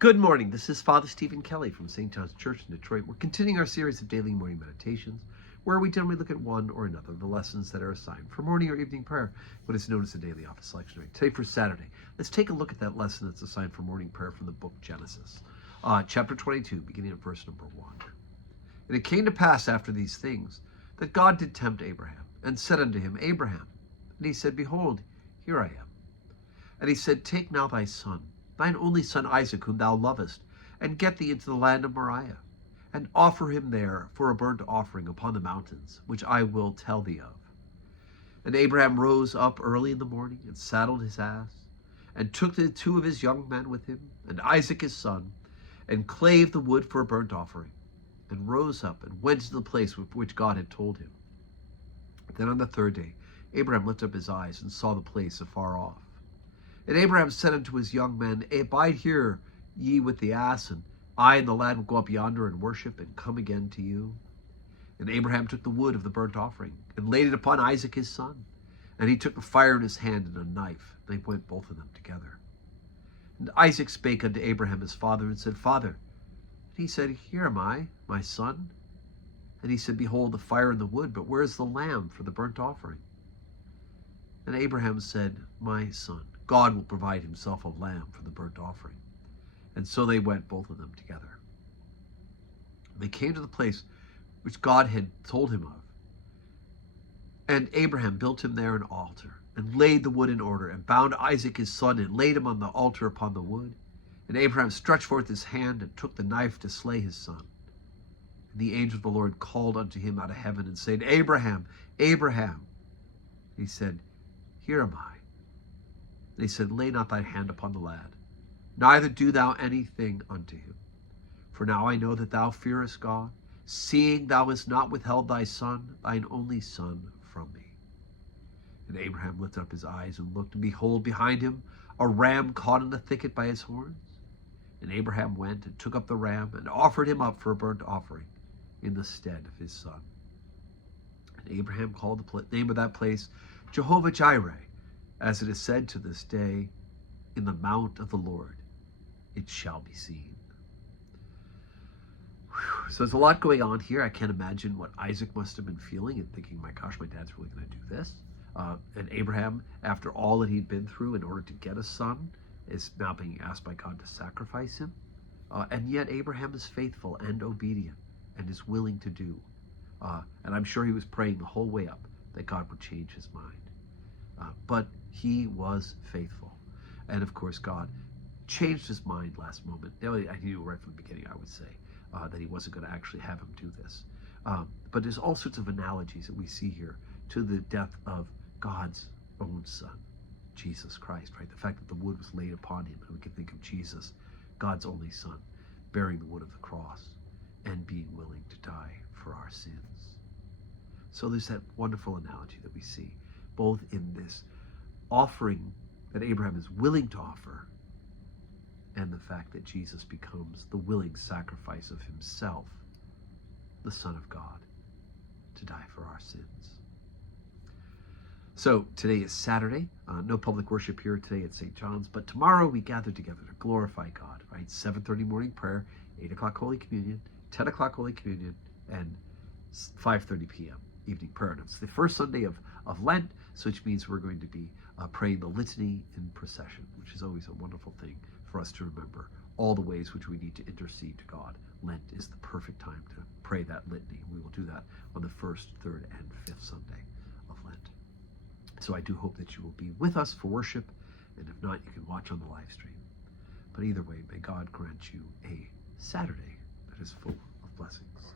Good morning. This is Father Stephen Kelly from St. John's Church in Detroit. We're continuing our series of daily morning meditations, where we generally look at one or another of the lessons that are assigned for morning or evening prayer, what is known as the daily office lectionary. Today for Saturday, let's take a look at that lesson that's assigned for morning prayer from the book Genesis, chapter 22, beginning at verse number 1. And it came to pass after these things that God did tempt Abraham, and said unto him, Abraham. And he said, Behold, here I am. And he said, Take now thy son, thine only son Isaac, whom thou lovest, and get thee into the land of Moriah, and offer him there for a burnt offering upon the mountains, which I will tell thee of. And Abraham rose up early in the morning, and saddled his ass, and took the two of his young men with him, and Isaac his son, and clave the wood for a burnt offering, and rose up, and went to the place which God had told him. Then on the third day Abraham lifted up his eyes, and saw the place afar off. And Abraham said unto his young men, Abide here ye with the ass, and I and the lad will go up yonder and worship, and come again to you. And Abraham took the wood of the burnt offering, and laid it upon Isaac his son. And he took the fire in his hand and a knife, and they went both of them together. And Isaac spake unto Abraham his father, and said, Father. And he said, Here am I, my son. And he said, Behold, the fire and the wood, but where is the lamb for the burnt offering? And Abraham said, My son, God will provide himself a lamb for the burnt offering. And so they went, both of them together. They came to the place which God had told him of. And Abraham built him there an altar, and laid the wood in order, and bound Isaac his son, and laid him on the altar upon the wood. And Abraham stretched forth his hand, and took the knife to slay his son. And the angel of the Lord called unto him out of heaven, and said, Abraham, Abraham. And he said, Here am I. And he said, Lay not thy hand upon the lad, neither do thou anything unto him. For now I know that thou fearest God, seeing thou hast not withheld thy son, thine only son, from me. And Abraham lifted up his eyes and looked, and behold, behind him a ram caught in the thicket by his horns. And Abraham went and took up the ram, and offered him up for a burnt offering in the stead of his son. And Abraham called the name of that place Jehovah Jireh, as it is said to this day, in the mount of the Lord it shall be seen. Whew. So there's a lot going on here. I can't imagine what Isaac must have been feeling and thinking, my gosh, my dad's really going to do this. And Abraham, after all that he'd been through in order to get a son, is now being asked by God to sacrifice him. And yet Abraham is faithful and obedient and is willing to do. And I'm sure he was praying the whole way up that God would change his mind. But he was faithful. And of course, God changed his mind last moment. I knew right from the beginning, I would say, that he wasn't going to actually have him do this. But there's all sorts of analogies that we see here to the death of God's own son, Jesus Christ, right? The fact that the wood was laid upon him, and we can think of Jesus, God's only son, bearing the wood of the cross and being willing to die for our sins. So there's that wonderful analogy that we see, both in this offering that Abraham is willing to offer, and the fact that Jesus becomes the willing sacrifice of himself, the Son of God, to die for our sins. So today is Saturday. No public worship here today at St. John's, but tomorrow we gather together to glorify God, right? 7:30 morning prayer, 8 o'clock Holy Communion, 10 o'clock Holy Communion, and 5:30 p.m. evening prayer. And it's the first Sunday of Lent, so which means we're going to be praying the litany in procession, which is always a wonderful thing for us to remember all the ways which we need to intercede to God. Lent is the perfect time to pray that litany. We will do that on the first, third, and fifth Sunday of Lent. So I do hope that you will be with us for worship, and if not, you can watch on the live stream. But either way, may God grant you a Saturday that is full of blessings.